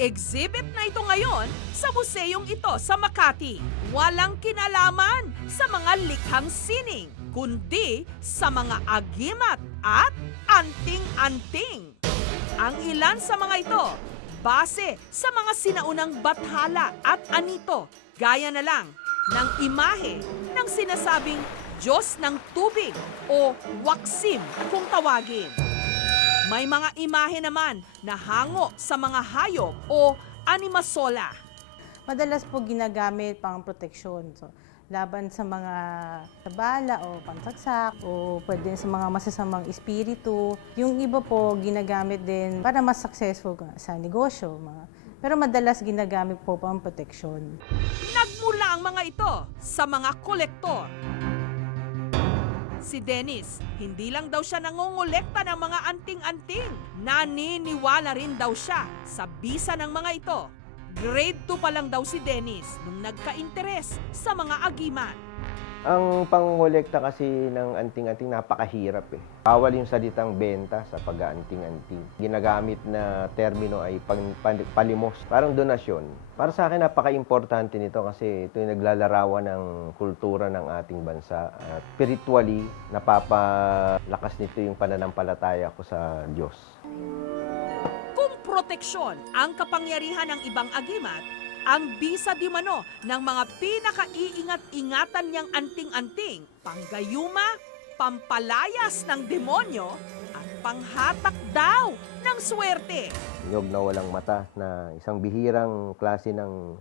exhibit na ito ngayon sa museyong ito sa Makati. Walang kinalaman sa mga likhang sining, kundi sa mga agimat at anting-anting. Ang ilan sa mga ito, base sa mga sinaunang bathala at anito, gaya na lang ng imahe ng sinasabing Diyos ng tubig o Waksim kung tawagin. May mga imahe naman na hango sa mga hayop o animasola. Madalas po ginagamit pang proteksyon. So, laban sa mga bala o pansagsak o pwede sa mga masasamang espiritu. Yung iba po ginagamit din para mas successful sa negosyo. Pero madalas ginagamit po pang proteksyon. Nagmula ang mga ito sa mga kolektor. Si Dennis, hindi lang daw siya nangongolekta ng mga anting-anting. Naniniwala rin daw siya sa bisa ng mga ito. Grade 2 pa lang daw si Dennis nung nagka-interes sa mga agimat. Ang pangolekta kasi ng anting-anting napakahirap eh. Bawal yung salitang benta sa pag-aanting-anting. Ginagamit na termino ay palimos, parang donasyon. Para sa akin napaka-importante nito kasi ito yung naglalarawan ng kultura ng ating bansa. At spiritually, napapalakas nito yung pananampalataya ko sa Diyos. Kung proteksyon ang kapangyarihan ng ibang agimat, ang bisa di mano ng mga pinaka-iingat-ingatan niyang anting-anting, panggayuma, pampalayas ng demonyo, at panghatak daw ng swerte. Niyog na walang mata na isang bihirang klase ng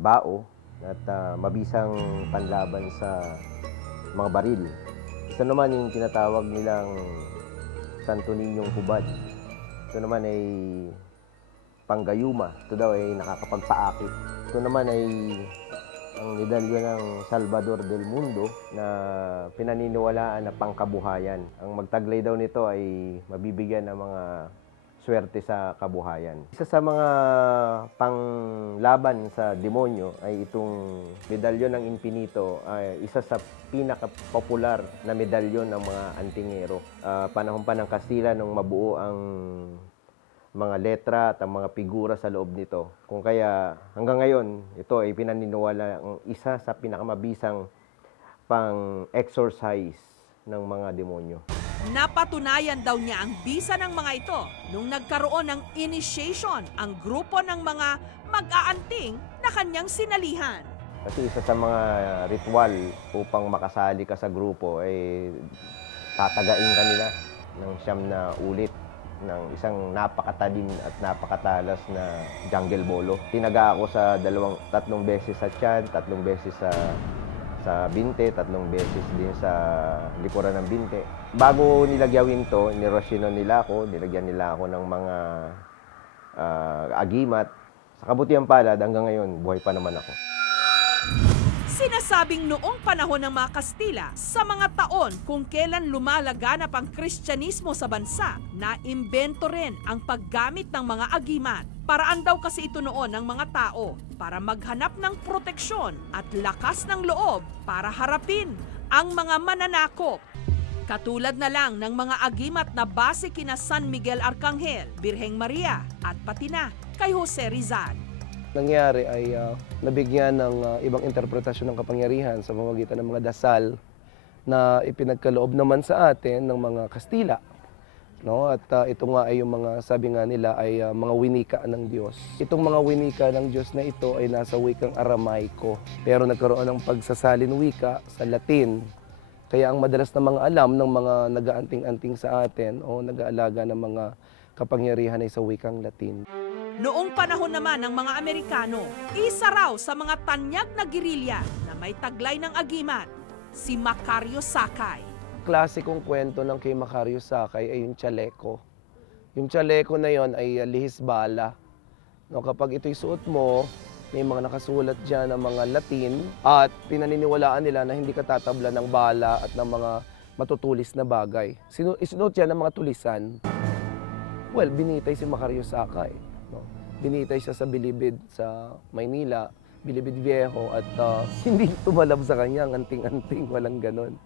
bao at mabisang panlaban sa mga baril. Ito naman yung tinatawag nilang Santo Niñong Hubad. Ito naman ay panggayuma. Ito daw ay nakakapagpaakit. Ito naman ay ang medalyo ng Salvador del Mundo na pinaniniwalaan na pangkabuhayan. Ang magtaglay daw nito ay mabibigyan ng mga swerte sa kabuhayan. Isa sa mga panglaban sa demonyo ay itong medalyo ng Infinito, ay isa sa pinaka-popular na medalyo ng mga antingero. Panahon pa ng Kastila nung mabuo ang mga letra at ang mga figura sa loob nito. Kung kaya hanggang ngayon, ito ay pinaniniwala ang isa sa pinakamabisang pang-exorcise ng mga demonyo. Napatunayan daw niya ang bisa ng mga ito nung nagkaroon ng initiation ang grupo ng mga mag-aanting na kanyang sinalihan. Kasi isa sa mga ritual upang makasali ka sa grupo ay tatagain ka nila ng 9 na ulit ng isang napakatalim at napakatalas na jungle bolo. Tinaga ako sa 3 beses sa tiyan, 3 beses sa binte, 3 beses din sa likuran ng binte. Bago nila gawin to, nirosyonan nila ako, nilagyan nila ako ng mga agimat. Sa kabutihan palad, hanggang ngayon, buhay pa naman ako. Sinasabing noong panahon ng mga Kastila, sa mga taon kung kailan lumalaganap ang Kristyanismo sa bansa, naimbento rin ang paggamit ng mga agimat. Paraan daw kasi ito noon ng mga tao para maghanap ng proteksyon at lakas ng loob para harapin ang mga mananakop. Katulad na lang ng mga agimat na base kina San Miguel Arcangel, Birheng Maria at pati na kay Jose Rizal. Nangyari ay nabigyan ng ibang interpretasyon ng kapangyarihan sa pamamagitan ng mga dasal na ipinagkaloob naman sa atin ng mga Kastila. No? At ito nga ay yung mga, sabi nga nila, ay mga winika ng Diyos. Itong mga winika ng Diyos na ito ay nasa wikang Aramaiko. Pero nagkaroon ng pagsasalin wika sa Latin. Kaya ang madalas na mga alam ng mga nag-aanting-anting sa atin o nag-aalaga ng mga kapangyarihan ay sa wikang Latin. Noong panahon naman ng mga Amerikano, isa raw sa mga tanyag na gerilya na may taglay ng agimat, si Macario Sakay. Klasikong kwento ng kay Macario Sakay ay yung chaleco. Yung chaleco na yon ay lihis bala. No, kapag ito'y suot mo, may mga nakasulat dyan ng mga Latin at pinaniniwalaan nila na hindi ka tatabla ng bala at ng mga matutulis na bagay. Isinuot yan ng mga tulisan. Well, binitay si Macario Sakay. Binitay siya sa Bilibid sa Maynila, Bilibid Viejo, at hindi tumalab sa kanya ang anting-anting, walang ganon.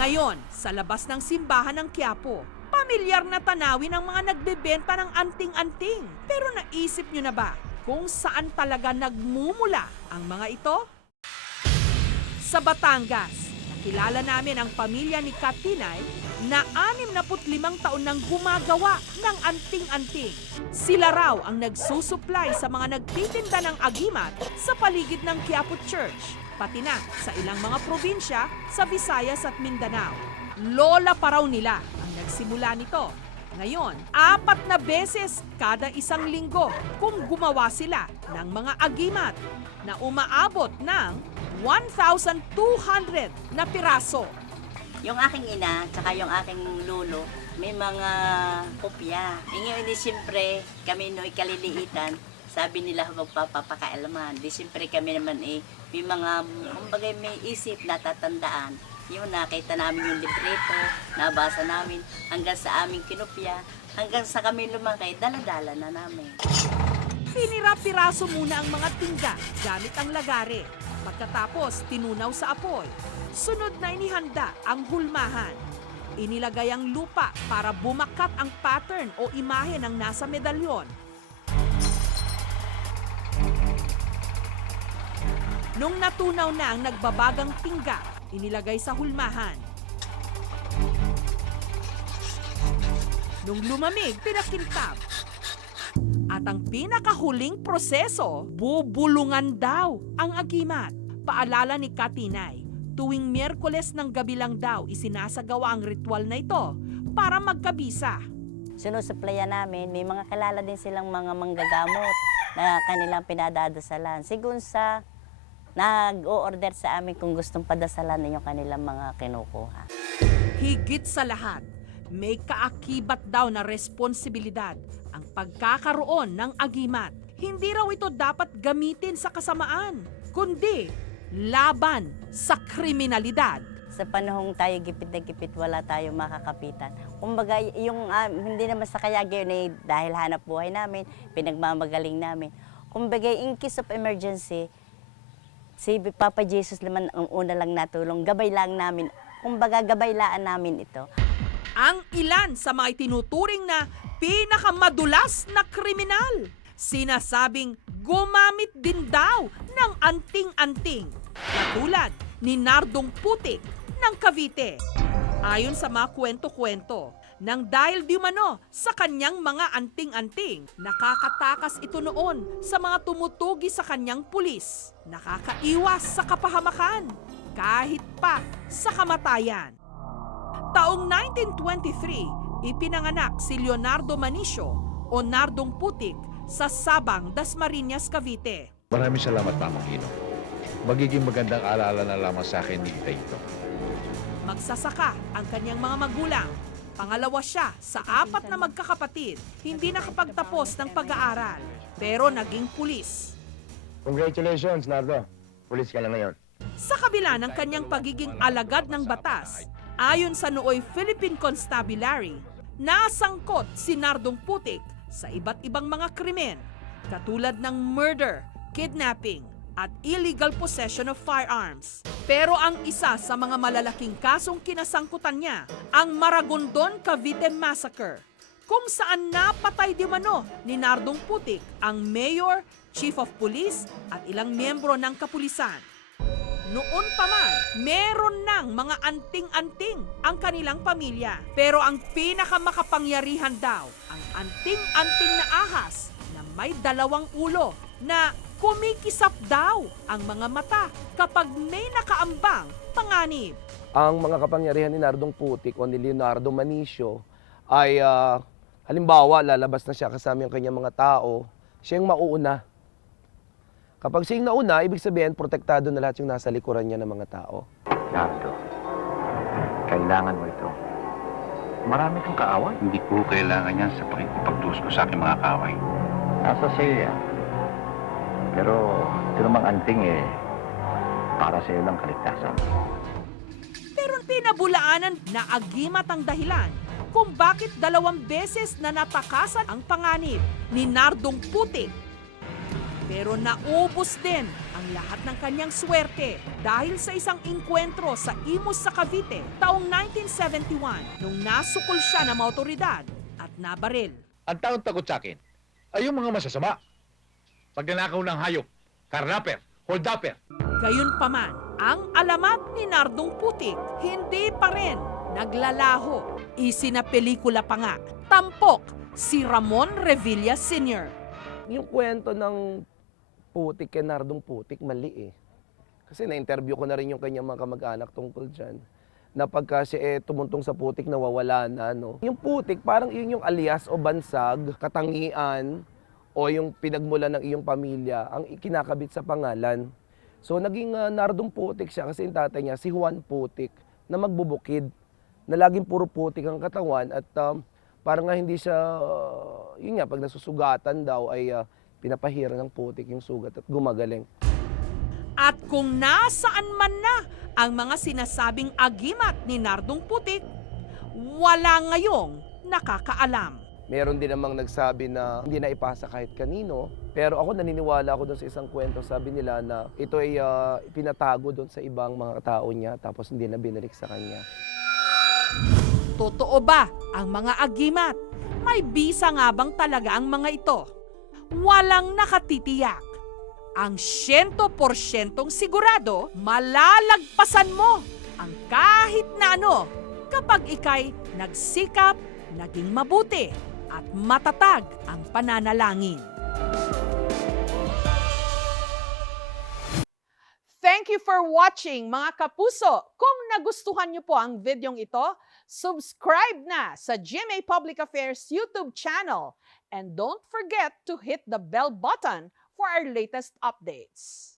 Ngayon, sa labas ng simbahan ng Quiapo, Pamilyar na tanawin ang mga nagbebenta ng anting-anting. Pero naisip nyo na ba kung saan talaga nagmumula ang mga ito? Sa Batangas, nakilala namin ang pamilya ni Katinay na 65 taon nang gumagawa ng anting-anting. Sila raw ang nagsusupply sa mga nagtitinda ng agimat sa paligid ng Quiapo Church, pati na sa ilang mga probinsya sa Visayas at Mindanao. Lola pa raw nila ang nagsimula nito. Ngayon, 4 na beses kada isang linggo kung gumawa sila ng mga agimat na umaabot ng 1,200 na piraso. Yung aking ina, tsaka yung aking lolo, may mga kopya. Ngayon, siyempre, kami no'y kaliliitan, sabi nila magpapakaalaman. Siyempre kami naman may mga, kumbaga may isip, natatandaan. Yun, nakita namin yung libreto, nabasa namin, hanggang sa aming kinopya, hanggang sa kami lumaki, dala-dala na namin. Pinira-piraso muna ang mga tingga gamit ang lagare. Pagkatapos, tinunaw sa apoy. Sunod na inihanda ang hulmahan. Inilagay ang lupa para bumakat ang pattern o imahe ng nasa medalyon. Nung natunaw na ang nagbabagang tingga, inilagay sa hulmahan. Nung lumamig, pinakintab. At ang pinakahuling proseso, bubulungan daw ang agimat. Paalala ni Katinay, tuwing Miyerkules ng gabi lang daw isinasagawa ang ritual na ito para magkabisa. Sinusuplayan namin, may mga kilala din silang mga manggagamot na kanilang pinadadasalan. Siguro sa nag-o-order sa amin kung gustong padasalan yung kanilang mga kinukuha. Higit sa lahat, may kaakibat daw na responsibilidad ang pagkakaroon ng agimat. Hindi raw ito dapat gamitin sa kasamaan, kundi laban sa kriminalidad. Sa panahong tayo gipit na gipit, wala tayong makakapitan. Kumbaga, yung hindi naman sa kayag yun dahil hanap buhay namin, pinagmamagaling namin. Kumbaga, in case of emergency, si Papa Jesus naman ang una lang natulong, gabay lang namin. Kumbaga, gabaylaan namin ito. Ang ilan sa mga itinuturing na pinakamadulas na kriminal. Sinasabing gumamit din daw ng anting-anting, katulad ni Nardong Putik ng Cavite. Ayon sa mga kwento-kwento, nang dahil di umano sa kanyang mga anting-anting, nakakatakas ito noon sa mga tumutugi sa kanyang pulis, nakakaiwas sa kapahamakan, kahit pa sa kamatayan. Taong 1923, ipinanganak si Leonardo Manicio o Nardong Putik sa Sabang, Dasmariñas, Cavite. Maraming salamat, Mamang Ino. Magiging magandang alaala na lamang sa akin ni Ita ito. Magsasaka ang kanyang mga magulang. Pangalawa siya sa 4 na magkakapatid, hindi nakapagtapos ng pag-aaral, pero naging pulis. Congratulations, Nardo. Pulis ka na ngayon. Sa kabila ng kanyang pagiging alagad ng batas, ayon sa nooy Philippine Constabulary, nasangkot si Nardong Putik sa iba't ibang mga krimen, katulad ng murder, kidnapping, at illegal possession of firearms. Pero ang isa sa mga malalaking kasong kinasangkutan niya, ang Maragondon Cavite Massacre, kung saan napatay di mano ni Nardong Putik ang mayor, chief of police at ilang miyembro ng kapulisan. Noon pa man, meron ng mga anting-anting ang kanilang pamilya. Pero ang pinakamakapangyarihan daw, ang anting-anting na ahas na may 2 ulo na kumikisap daw ang mga mata kapag may nakaambang panganib. Ang mga kapangyarihan ni Nardong Putik o ni Leonardo Manicio ay halimbawa lalabas na siya kasama yung kanyang mga tao, siya yung mauuna. Kapag siya yung nauna, ibig sabihin, protektado na lahat yung nasa likuran niya ng mga tao. Nardo, kailangan mo ito. Marami kang kaaway. Hindi ko kailangan yan sa pakikipagduos ko sa aking mga kaaway. Nasa sa'yo yan. Pero ito namang anting para sa'yo lang kaligtasan. Pero pinabulaanan na agimat ang dahilan kung bakit 2 beses na natakasan ang panganib ni Nardong Putik. Pero naubos din ang lahat ng kanyang swerte dahil sa isang inkwentro sa Imus sa Cavite taong 1971 nung nasukol siya ng mga otoridad at nabaril. Ang taong takot sa akin ay yung mga masasama. Pagnanakaw ng hayop, karnaper, holdupper. Gayunpaman, ang alamat ni Nardong Putik hindi pa rin naglalaho. Isinapelikula pa nga, tampok si Ramon Revilla Sr. Yung kwento ng Putik kay Nardong Putik, mali eh. Kasi na-interview ko na rin yung kanyang mga kamag-anak tungkol dyan. Na pagka siya tumuntong sa putik, nawawala na, no? Yung putik, parang yun yung alias o bansag, katangian, o yung pinagmula ng iyong pamilya, ang ikinakabit sa pangalan. So, naging Nardong Putik siya kasi yung tatay niya, si Juan Putik, na magbubukid, na laging puro putik ang katawan at parang nga hindi siya, yun nga, pag nasusugatan daw ay pinapahira ng putik yung sugat at gumagaling. At kung nasaan man na ang mga sinasabing agimat ni Nardong Putik, wala ngayong nakakaalam. Meron din namang nagsabi na hindi na ipasa kahit kanino. Pero ako naniniwala ako doon sa isang kwento. Sabi nila na ito ay pinatago doon sa ibang mga tao niya tapos hindi na binalik sa kanya. Totoo ba ang mga agimat? May bisa nga bang talaga ang mga ito? Walang nakatitiyak. Ang 100% sigurado, malalagpasan mo ang kahit na ano kapag ika'y nagsikap, naging mabuti at matatag ang pananalangin. Thank you for watching mga kapuso. Kung nagustuhan niyo po ang videong ito, subscribe na sa GMA Public Affairs YouTube channel and don't forget to hit the bell button for our latest updates.